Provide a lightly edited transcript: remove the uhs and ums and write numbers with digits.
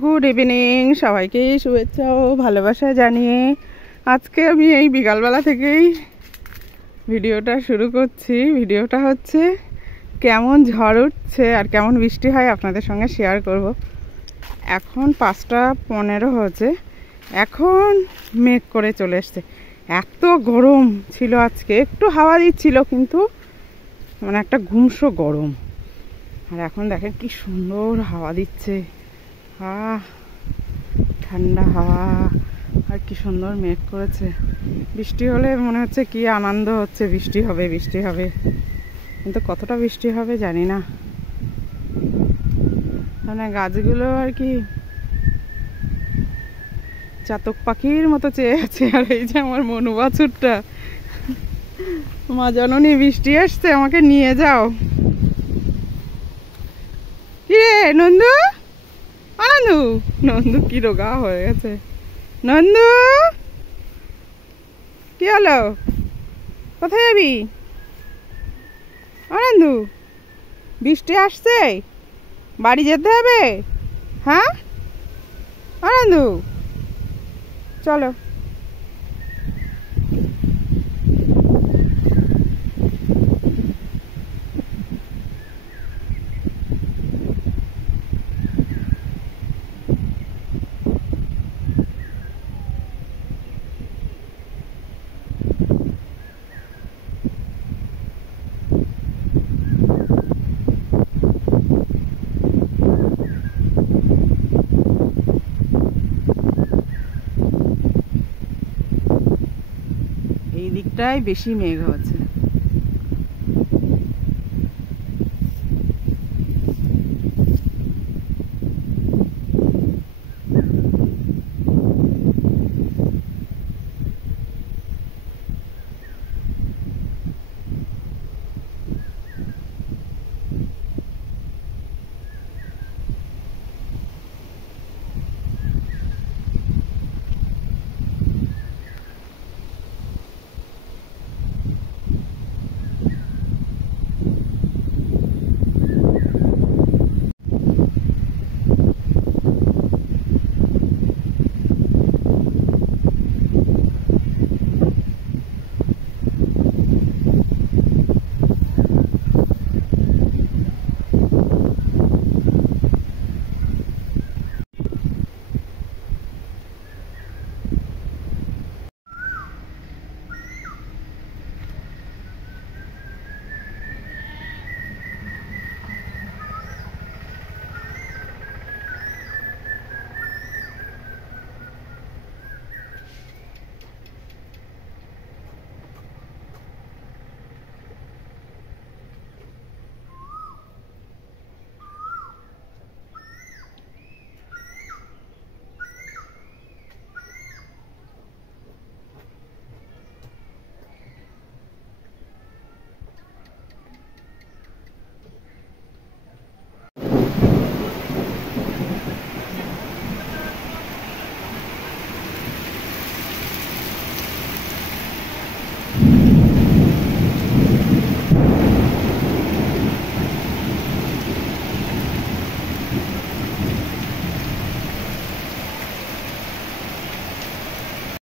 Good evening, সবাইকে শুভেচ্ছা ও ভালোবাসা জানিয়ে আজকে আমি এই বিকালবেলা থেকেই ভিডিওটা শুরু করছি। ভিডিওটা হচ্ছে কেমন ঝড় উঠছে আর কেমন বৃষ্টি হয় আপনাদের সঙ্গে শেয়ার করব। এখন 5:15 হয়েছে, এখন মেঘ করে চলে এসছে। এত গরম ছিল আজকে, একটু হাওয়া দিচ্ছিল কিন্তু মানে একটা গুমসো গরম। আর এখন দেখেন কি সুন্দর হাওয়া দিচ্ছে, ঠান্ডা হাওয়া, আর কি সুন্দর মেঘ করেছে। বৃষ্টি হলে মনে হচ্ছে কি আনন্দ হচ্ছে, বৃষ্টি হবে বৃষ্টি হবে, কিন্তু কতটা বৃষ্টি হবে জানি না। মানে গাছগুলো আর কি চাতক পাখির মতো চেয়ে আছে। আর এই যে আমার মনু বাছুরটা, মা জননী বৃষ্টি আসছে, আমাকে নিয়ে যাও। কি রে নন্দু, আনন্দু, নন্দু কি রোগা হয়ে গেছে। নন্দু কি হলো, কোথায় যাবি? আনন্দু বৃষ্টি আসছে, বাড়ি যেতে হবে। হ্যাঁ আনন্দু চলো। এই দিকটায় বেশি মেঘ হচ্ছে।